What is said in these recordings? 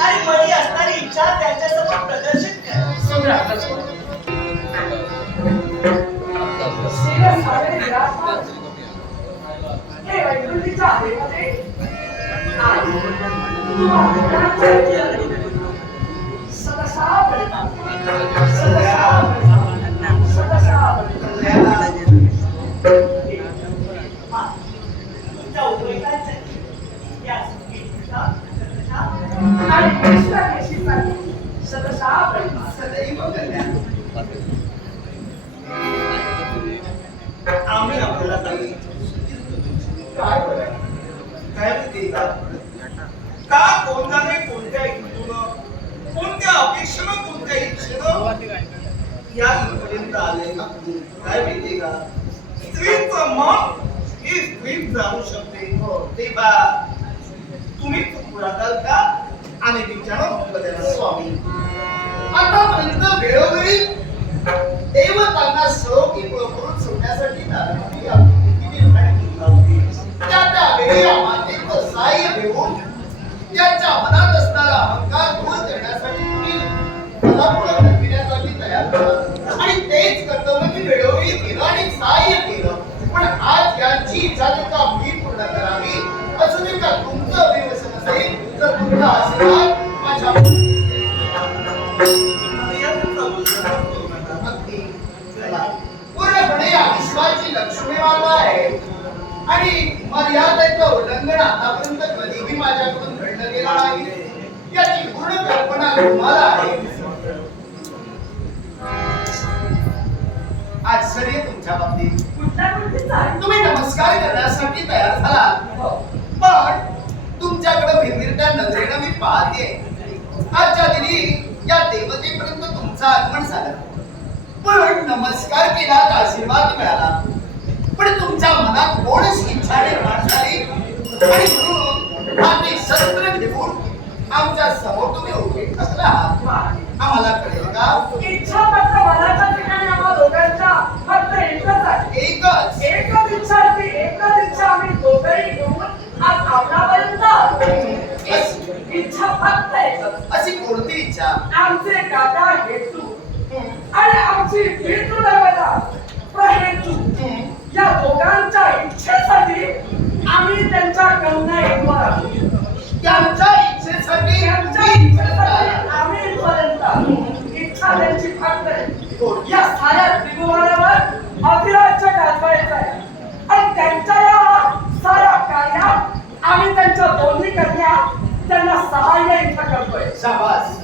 आणि मनी असणारी इच्छा त्यांच्यासमोर प्रदर्शित करा. आणि स्वामी आतापर्यंत वेळोवेळी देवतांना श्लोक करून सोडण्यासाठी आपली किती होती. त्या सहाय्य घेऊन त्यांच्या मनात असणारा अहंकार दूर करण्यासाठी तुम्ही तयार आणि तेच कर्तव्य मी वेळोवेळी केलं आणि सहाय्य केलं. पण आज यांची इच्छा जर का मी पूर्ण करा पूर्णपणे या विश्वाची लक्ष्मी माता आहे. आणि मर्यादेचं उल्लंघन आतापर्यंत कधीही माझ्याकडून घडलं गेलं नाही. याची पूर्ण कल्पना तुम्हाला आहे. आश्चर्य तुमच्या बाबतीत. तुम्ही नमस्कार करण्यासाठी तयार झालात. पण तुमच्याकडे भिरभिरत्या नजरेनं मी पाहते आजच्या दिनी या देवतेपर्यंत तुमचं आगमन झालं. पण नमस्कार केला आशीर्वाद मिळाला. पण तुमच्या मनात कोणच इच्छा निर्माण झाली. आणि म्हणून आम्ही शस्त्र घेऊन आमच्यासमोर तुम्ही उभे. वा. आम्हाला कळेल का? इच्छा फक्त मनाच्या ठिकाणी आम्हा दोघांच्या फक्त एकच आहे. एकच. एकच इच्छा आहे ती एकच इच्छा आम्ही दोघंही घेऊन आज आपल्यापर्यंत आलो. एक इच्छा फक्त एकच अशी कोणती इच्छा? आमचे काका हेतू. आणि आमची हेतू प्रहेतू. या दोघांच्या इच्छेसाठी आम्ही त्यांच्या कन्या आहोत. त्यांच्या इच्छेसाठी त्यांच्या इच्छेसाठी आम्ही. इच्छा त्यांची फक्त आहे. या साऱ्या त्रिभुवनावर अधिराज्य गाजवायचं आहे. आणि त्यांच्या या साऱ्या कार्यात आम्ही त्यांच्या दोन्ही कन्या त्यांना सहाय्य इथं करतोय. शाबास.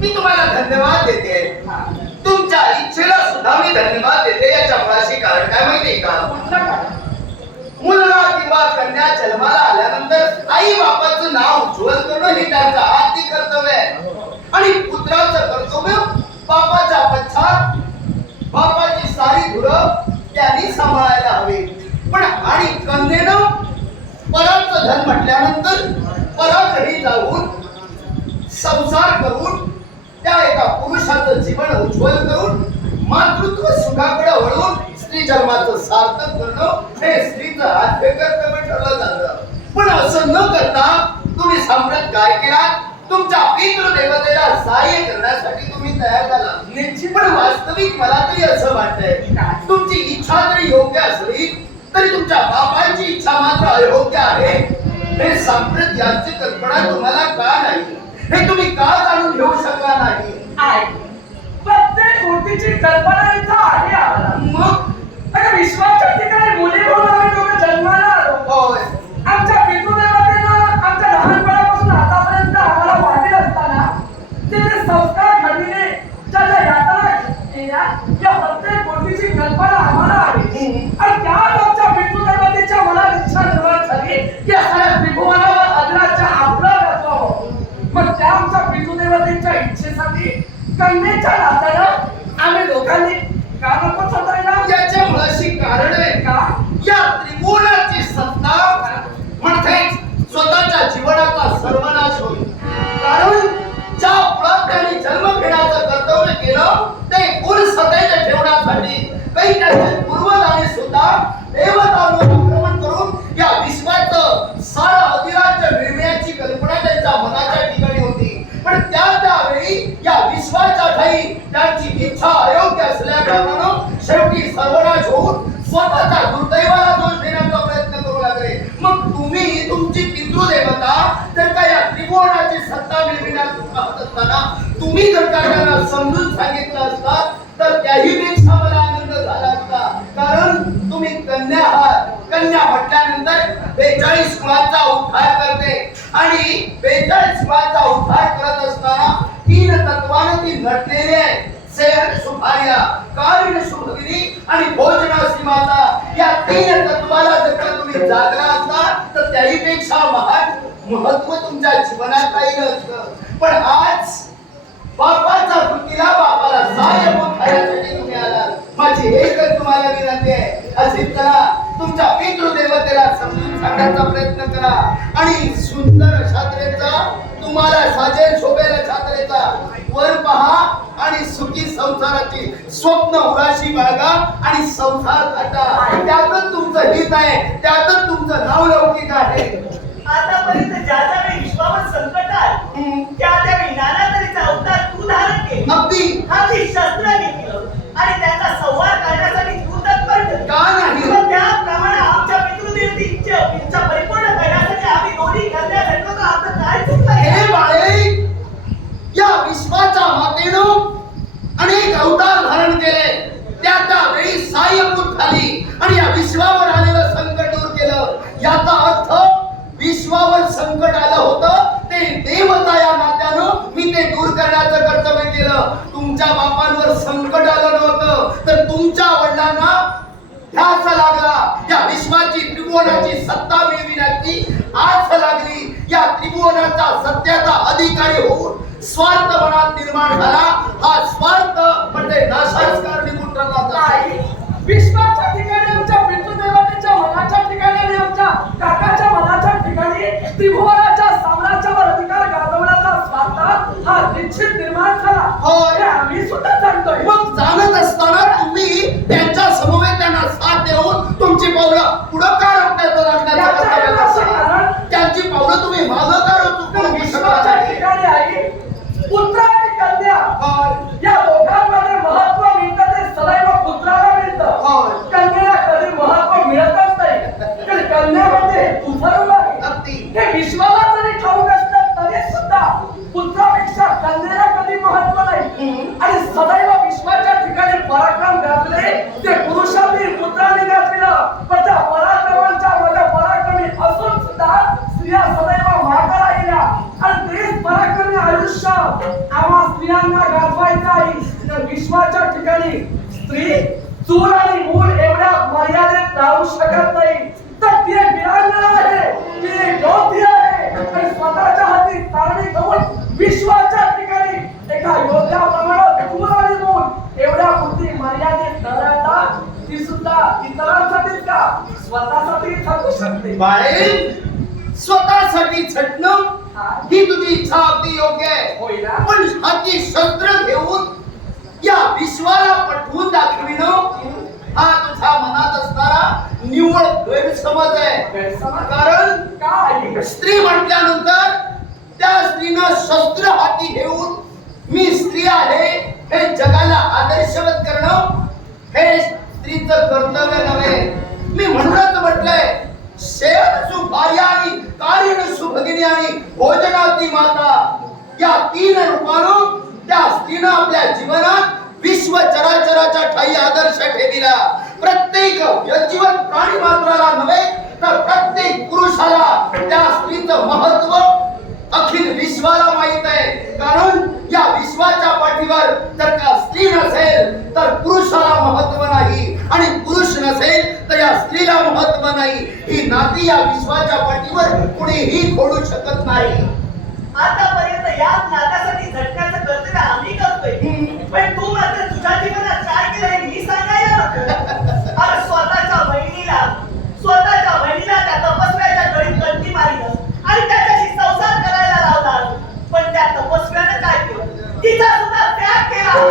मी तुम्हाला धन्यवाद देते. तुमच्या इच्छेला सुद्धा मी धन्यवाद देते. याच्या मुळाशी कारण काय माहितीये का? मुलगा किंवा कन्या जन्माला आल्यानंतर आई बापाचं नाव उज्ज्वल करणं हे त्यांचं आद्य कर्तव्य आहे. आणि पुत्राचं कर्तव्य बापाच्या पश्चात बापाची सारी धुरं त्यांनी सांभाळायला हवी. पण आणि कन्येनं पराचं धन म्हटल्यानंतर पराकडे जाऊन संसार करून त्या एका पुरुषाचं जीवन उज्ज्वल करून मातृत्व सुखाकडे वळून स्त्री जन्माचं सार्थक करणं हे स्त्रीचं आद्य कर्तव्य ठरलं जातं. पण असं न करता तुम्ही सम्राट काय केला? तुमच्या पितृदेवतेला सहाय्य करण्यासाठी तुम्ही तयार झाला. निश्चित पण वास्तविक मला तरी असं वाटतंय तुमची इच्छा जरी योग्य असली तरी तुमच्या बापांची सांप्रत यांची कल्पना तुम्हाला का नाही? हे तुम्ही का जाणून घेऊ शकला नाही? प्रत्येक गोष्टीची कल्पना इथं आहे आम्हाला. मग? अगं विश्वाच्या ठिकाणी मुली म्हणून आम्ही दोघं जन्माला आलो. होय. आमच्या पितृदेवतेनं आमच्या लहानपणापासून आतापर्यंत आम्हाला वाढले असताना ते जे संस्कार घडविले ज्या ज्या यातना केल्या या प्रत्येक गोष्टीची कल्पना आम्हाला आहे आणि त्याच आमच्या पितृदेवतेच्या मनात इच्छा निर्माण या मग त्या आमच्या इच्छेसाठी कन्येच्या नात्यानं आम्ही का नको याच्या मुळाशी कारण आहे का? या सत्ता म्हणजेच स्वतःच्या जीवनाचा सर्वनाश होईल. कारण ज्या मुळात त्यांनी जन्म घेण्याचं कर्तव्य केलं ते गुण ठेवण्यासाठी काही त्यांचे पूर्वजांनी सुद्धा देवतांवर आक्रमण करून या विश्वाचं सारं अधिराज्य मिळवण्याची कल्पना त्यांच्या मनाच्या ठिकाणी होती पण त्या त्यावेळी या विश्वाच्या ठाई त्यांची इच्छा अयोग्य असल्या कारणानं शेवटी सर्वनाश होऊन स्वतःच्या दुर्दैवाला दोष देण्याचा प्रयत्न करू लागले मग तुम्ही तुमची पितृदेवता तर का या त्रिभुवनाची सत्ता मिळविण्यात पाहत असताना तुम्ही जर का त्यांना समजून सांगितलं असता तर त्याही पेक्षा मला आनंद झाला असता. कारण तुम्ही कन्या आहात. कन्या म्हटल्यानंतर बेचाळीस कुळाचा उद्धार करते. आणि बेचाळीस कुळाचा उद्धार करत असताना तीन तत्वानं ती नटलेली आहे. सेवन सुभार्या कारण सुभगिनी आणि भोजनासी माता. या तीन तत्वाला जर का तुम्ही जागरा असता तर त्याही पेक्षा महान महत्त्व तुमच्या जीवनात काही नसतं. पण आज बापाचा कृतीला बापाला सहाय्य म्हणून खाण्यासाठी तुम्ही आलात. माझी एकच तुम्हाला विनंती आहे असेल करा तुमच्या पितृदेवतेला समजून सांगण्याचा प्रयत्न करा. आणि सुंदर छात्रेचा तुम्हाला साजेल शोभेल छात्रेचा वर पहा आणि सुखी संसाराची स्वप्न उराशी बाळगा आणि संसार थाटा. त्यातच तुमचं हित आहे त्यातच तुमचं नाव लौकिक आहे. आतापर्यंत ज्या ज्या वेळी विश्वावर संकट आलं त्या त्यावेळी नाना तऱ्हेचा अवतार तू धारण केला. अगदी. हाती शस्त्र घेतलं. आणि त्याचा संवार करण्यासाठी तू तत्पर. का नाही? त्याप्रमाणे आमच्या पितृदेवती इच्छा परिपूर्ण करण्यासाठी आम्ही दोन्ही भेटलो तर आता काय चुकलं? हे बाळे या विश्वाच्या मातेनं अनेक अवतार धारण केले. त्या त्या वेळी सहाय्यभूत झाली. आणि या विश्वावर आलेलं संकट दूर केलं. याचा अर्थ विश्वावर संकट आलं होतं ते देवता या नात्यानं मी ते दूर करण्याचं कर्तव्य केलं. तुमच्या बापांवर संकट आलं नव्हतं तर तुमच्या वडिलांना ध्यास लागला. या विश्वाची त्रिभुवनाची सत्ता मिळविण्याची आस लागली. या त्रिभुवनाचा सत्याचा अधिकारी होऊन स्वार्थ मनात निर्माण झाला. हा स्वार्थ म्हणजे नाशास कारणीभूत ठरला विश्वाच्या ठिकाणी आमच्या काकाच्या मनाच्या ठिकाणी त्रिभुवनाच्या साम्राज्यावर अधिकार गाजवण्याचा स्वार्थ हा निश्चित निर्माण झाला होय. हे आम्ही सुद्धा जाणतोय मग जाणत असताना तुम्ही त्यांच्या समवेत त्यांना साथ देऊन तुमची पावलं पुढं का रोखण्याचं लागण्याचं याचं कर्तव्य असं करता? कारण त्यांची पावलं तुम्ही मागं का चुकून विश्वाच्या ठिकाणी आई पुत्र आणि कन्या. या दोघांमध्ये महत्त्व मिळतं ते सदैव पुत्राला मिळतं होय. कन्याला कधी महत्त्व मिळतच नाही तर कन्यामध्ये हे तुझं रूप आहे अगदी. हे विश्वाला जरी ठाऊक असलं तरी सुद्धा पुत्रापेक्षा कन्याला कधी महत्त्व नाही आणि सदैव विश्वाच्या ठिकाणी पराक्रम गाजले ते पुरुषांनी पुत्रांनी गाजविलं पण त्या पराक्रमांच्या मध्ये पराक्रमी असून सुद्धा स्त्रिया सदैव मागे राहिल्या आणि तेच पराक्रमी आयुष्य आम्हा स्त्रियांना गाजवायचं आहे तर विश्वाच्या ठिकाणी स्त्री चूल आणि मूल एवढ्या मर्यादेत राहू शकत नाही तर ती एक वीरांगना आहे ती एक योद्धी आहे आणि स्वतःच्या हाती तारणी घेऊन विश्वाच्या ठिकाणी एका योद्ध्याप्रमाणे चूल आणि मूल एवढ्या बुद्धी मर्यादेत धरायला ती सुद्धा इतरांसाठीच का स्वतःसाठी थकू शकते. स्वतःसाठी झटणं ही. तुझी इच्छा अगदी योग्य आहे? पण हाती शस्त्र घेऊन या विश्वाला पटवून दाखविणं हा तुझ्या मनात असणारा निव्वळ गैरसमज आहे? कारण काय? स्त्री म्हटल्यानंतर त्या स्त्रीनं शस्त्र हाती घेऊन मी स्त्री आहे हे जगाला आदर्शवत करणं हे स्त्रीचं कर्तव्य नव्हे. मी म्हणूनच म्हटलंय शेर सुभार्या आणि सुभगिनी आणि भोजनाती माता या तीन रूपानं त्या स्त्रीनं आपल्या जीवनात विश्व चराचराच्या ठाई आदर्श ठेविला. प्रत्येक जीवन प्राणी मात्राला नव्हे तर प्रत्येक पुरुषाला त्या स्त्रीचं महत्त्व अखिल विश्वाला माहीत आहे. कारण या विश्वाच्या पाठीवर जर का स्त्री नसेल तर पुरुषाला महत्त्व नाही. आणि पुरुष नसेल तर या स्त्रीला महत्त्व नाही. ही नाती या विश्वाच्या पाठीवर कुणीही खोडू शकत नाही. आतापर्यंत या नात्यासाठी झटण्याचं कर्तव्य आम्ही करतोय. पण तू मात्र तुझ्या जीवनात काय केलं हे मी सांगायला नको. अरे स्वतःच्या बहिणीला स्वतःच्या बहिणीला त्या तपस्व्याच्या गळीत गंती मारिलं. आणि त्याच्याशी संसार करायला लावला पण त्या तपस्व्यानं काय केलं तिचा सुद्धा त्याग केला अरे स्वतःच्या बहिणीचा तू विचार केला तुझा आमचा काय तो विचार करणार? शाबास पण ते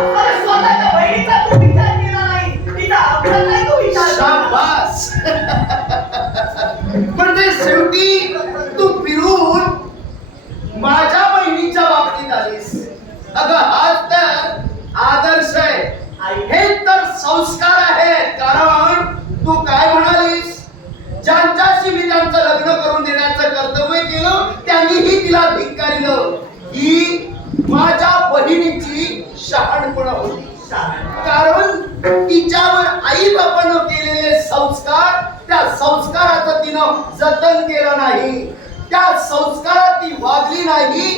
म्हणजे शेवटी तू फिरून माझ्या बहिणीच्या बाबतीत आलीस. अगं हाच तर आदर्श आहे. हे तर संस्कार आहेत कारण तू काय म्हणालीस? ज्यांच्याशी मी त्यांचं लग्न करून देण्याचं कर्तव्य केलं त्यांनीही तिला धिक्कारिलं ही माझ्या बहिणी शहाणपण होती. कारण तिच्यावर आई बापानं केलेले संस्कार त्या संस्काराचं तिनं जतन केलं नाही. त्या संस्कारात ती वागली नाही.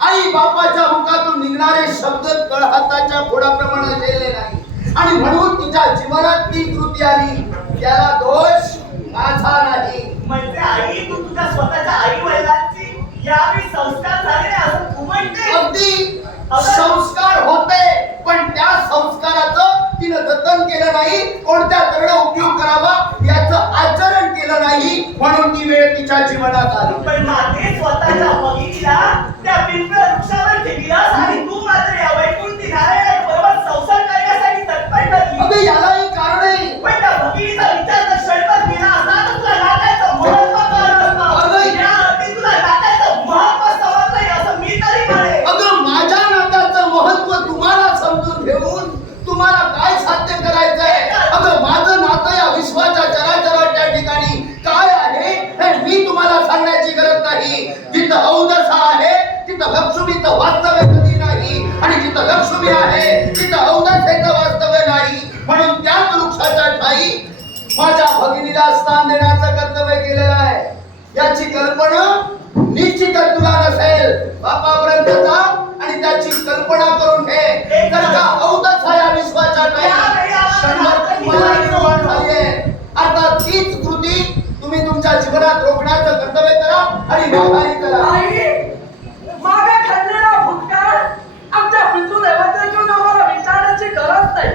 आई बापाच्या मुखातून निघणारे शब्द तळहाताच्या फोडाप्रमाणे केले नाही. आणि म्हणून तिच्या जीवनात ती कृती आली. त्याला दोष माझा नाही. म्हणजे आई तू तुझ्या स्वतःच्या आई वडिलांची यावेळी संस्कार झाले असं तू म्हणते अगदी संस्कार होते पण त्या संस्काराचं तिनं जतन केलं नाही. कोणत्या तऱ्हेने उपयोग करावा याचं आचरण केलं नाही म्हणून ती वेळ तिच्या जीवनात आली. पण माते स्वतःच्या भगिनीला त्या पिंपळ वृक्षावर ठेवलास आणि तू मात्र या वैकुंठी नारायणाबरोबर संसार करण्यासाठी तत्पर ठरली. अगं याला एक कारण आहे. पण त्या भगिनीचा विचार जर षडपद केला असता तर तुला जीवनात रोखण्याचं कर्तव्य करा आणि माघारी करा आई मागे ठरलेला भूतकाळ आमच्या देवतेकडून आम्हाला गरज नाही.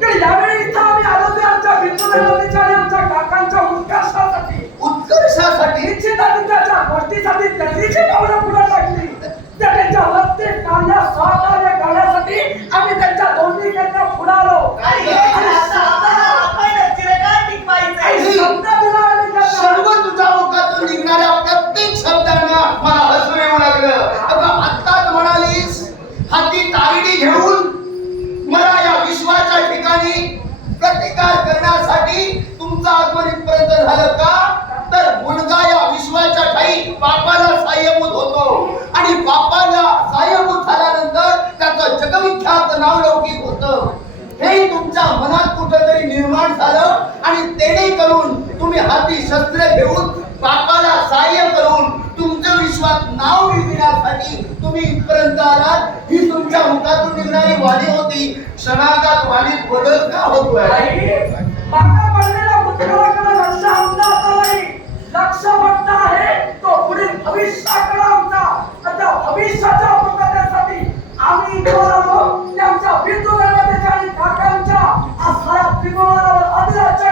की यावेळी इथं आम्ही आलो ते आमच्या बिंदू देवतेच्या आणि आमच्या काकांच्या उत्कर्षासाठी. उत्कर्षासाठी? निश्चितच त्याच्या गोष्टीसाठी त्यांनी जी पावलं पुढे टाकली. त्या त्यांच्या प्रत्येक कार्या सहकार्य करण्यासाठी आम्ही त्यांच्या दोन्ही पुढे आलो. आणि हे आता आपल्याला आपण चिरकाल टिकवायचंय. आणि शब्द दिला आम्ही त्यांना. सर्व तुझ्या निघणाऱ्या प्रत्येक शब्दांना मला हसू येऊ लागलं. अगं आत्ताच म्हणालीस हाती तारिणी घेऊन मला या विश्वाच्या ठिकाणी प्रतिकार करण्यासाठी तुमचं आगमन इथपर्यंत झालं का? तर मुलगा या विश्वाच्या ठाई बापाला साह्यभूत होतो. आणि बापाला साह्यभूत झाल्यानंतर त्याचं जगविख्यात नाव लौकिक होतं. हे तुमच्या मनात कुठेतरी निर्माण झालं आणि तेने करून तुम्ही हाती शस्त्र घेऊन बापाला सहाय्य करून तुमच्या विश्वात नाव मिळविण्यासाठी तुम्ही इथपर्यंत आलात. ही तुमच्या मुखातून निघणारी वाणी होती क्षणार्धात वाणीत बदल का होतोय? आई, लक्ष फक्त आहे तो पुढील भविष्याकडे आमचा. आता भविष्याच्या आम्ही आलो. आमच्या आणि अधिराज्य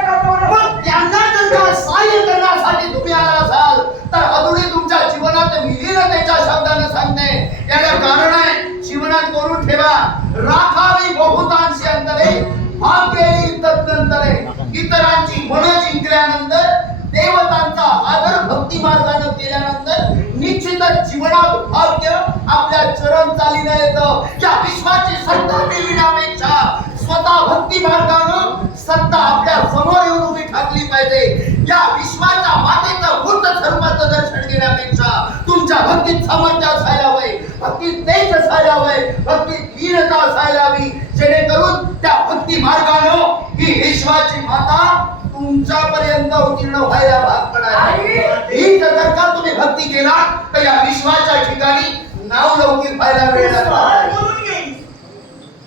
निश्चितच जीवनात भाग्य आपल्या चरण चालीनं येतं. या विश्वाची सत्ता मिळविण्यापेक्षा स्वतः भक्ती मार्गानं सत्ता आपल्यासमोर येऊन उभी ठाकली पाहिजे. या विश्वाच्या मातेचं भूत धर्माचं दर्शन घेण्यापेक्षा तुमच्या भक्तीत सामर्थ्य असायला हवंय. भक्तीत तेज असायला हवंय. भक्तीत वीरता असायला हवी. जेणेकरून त्या भक्ती मार्गानं ही विश्वाची माता तुमच्यापर्यंत उत्तीर्ण व्हायला भाग पडायला! ही जर का तुम्ही भक्ती केला तर या विश्वाच्या ठिकाणी नाव लौकिक व्हायला वेळ.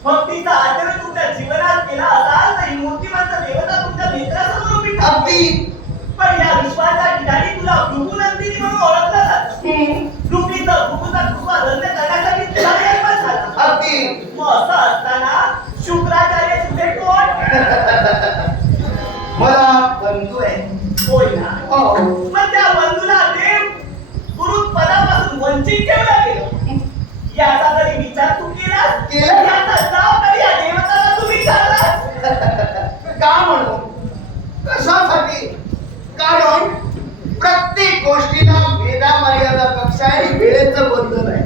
भक्तीचा आचरण तुमच्या जीवनात केला असाल तर मूर्तिमंत देवता तुमच्या मित्रासमोर उभी ठाकते. अगदी. पण या विश्वाच्या ठिकाणी तुला भृगुनंदिनी म्हणून ओळखलं जातं. भृगीचं भृगूचा कृपा रद्द करण्यासाठी तुला जन्म झाला अगदी. मग असं असताना शुक्राचार्य तुझे कोण मला बंधू आहे होय ना? हो. मग त्या बंधूला देव गुरु पदापासून वंचित ठेवला गेलो याचा तरी विचार तू केला केला. याचा जाव तरी या देवताला तुम्ही चालला का म्हणू? कशासाठी? कारण प्रत्येक गोष्टीला वेदा मर्यादा कक्षा आहे वेळेचं बंधन आहे.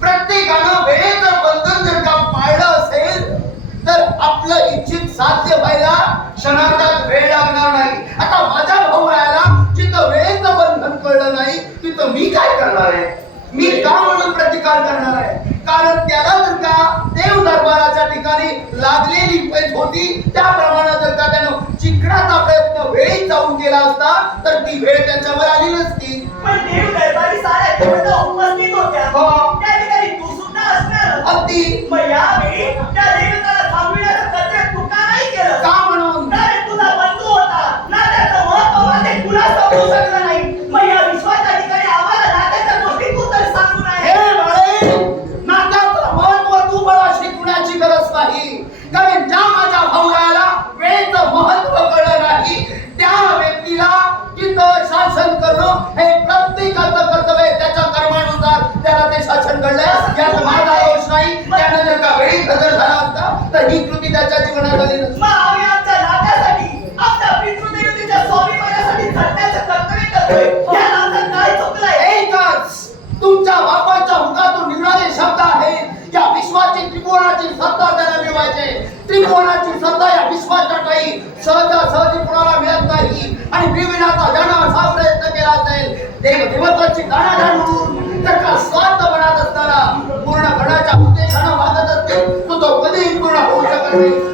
प्रत्येकानं वेळेचं बंधन जर का पाळलं असेल तर आपलं इच्छित साध्य व्हायला क्षणार्धात वेळ लागणार नाही. आता माझा भाऊ राहायला जिथं वेळेचं बंधन कळलं नाही तिथं मी काय करणार आहे? मी का म्हणून प्रतिकार करणार आहे? कारण त्याला जर का देव दरबाराच्या ठिकाणी लागलेली पैस होती त्याप्रमाणे जर का त्यानं जिंकण्याचा प्रयत्न वेळी जाऊन केला असता तर ती वेळ त्यांच्यावर आली नसती. पण देव दरबारी साऱ्या उपस्थित होत्या. हो. अगदी. मग यावेळी त्या विनाचा जाणा प्रयत्न केला असेल देव देवत्वाची गाणा घालून तर स्वार्थ बनत असताना पूर्ण घडाच्या उद्देशानं वागत तो तो कधीही पूर्ण होऊ शकत नाही.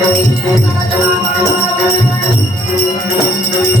Thank you.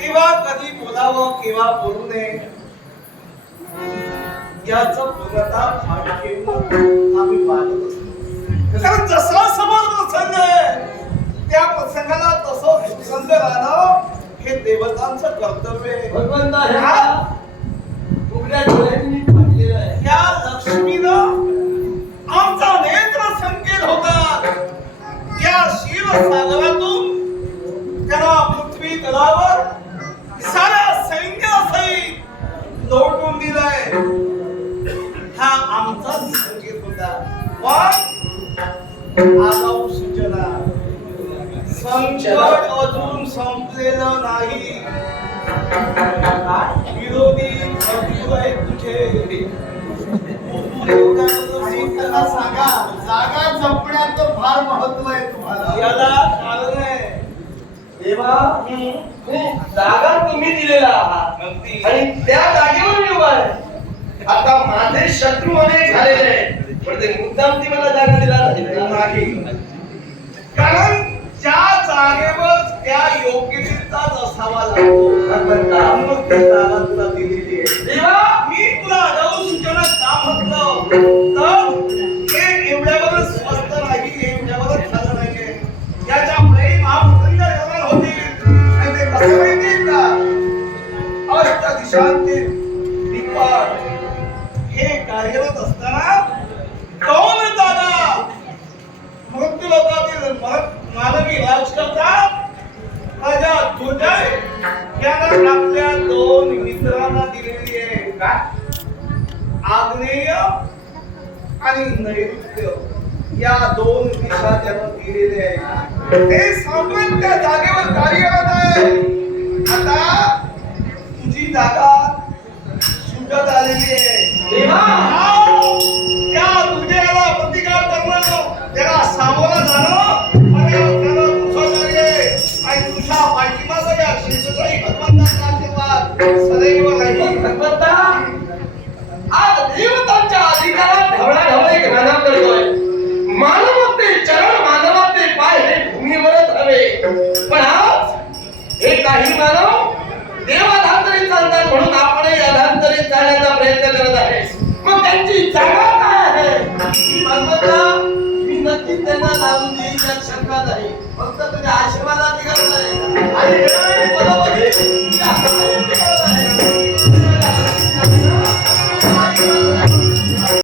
केव्हा कधी बोलावं केव्हा बोलू नये याच पूर्णता आम्ही पाहत असतो. कारण जसा समोर प्रसंग त्या प्रसंगाला तसं प्रसंग राहणं हे देवतांचं कर्तव्य भगवंत भगवंता उघड्या डोळ्यांनी दिवस क्षीरसागरातून त्याला पृथ्वी तलावर साऱ्या सैन्यासहित लोटून दिलाय. हा आमचा संकेत होता. पण आगाऊ सूचना संकट अजून संपलेलं नाही. विरोधी भरपूर आहेत तुझे. सांगा जागा जपण्याचं फार महत्त्व आहे तुम्हाला याला कारण आहे देवा खूप जागा तुम्ही दिलेला आहात. आणि त्या जागेवर मी उभा आहे. आता माझे शत्रू अनेक झालेले आहेत. पण ते मुद्दाम ती मला जागा दिला नाही. कारण ज्या जागेवर त्या योग्यतेचाच असावा लागतो मग ती जागा तुला दिलेली आहे. देवा मी तुला आगाऊ सूचना तर हे एवढ्यावर स्वस्त नाही हे झालं नाहीये आणि ते कसं माहितीये का? अष्ट दिशांतील हे कार्यरत असताना मृत्यू लोकातील मानवी राजकर्ता राजा दुर्जय यानं आपल्या दोन मित्रांना दिलेली आहे. का आग्नेय आणि नैऋत्य. या दोन दिशा त्यानं दिलेल्या आहे ते साम्राज्य त्या जागेवर कार्यरत आहे. आता तुझी जागा सुटत आलेली आहे. करत आहे. मग त्यांची जागा काय आहे? मी नक्की त्यांना लावून देईल यात शंका नाही फक्त तुम्ही आशीर्वाद अधिकार आहे.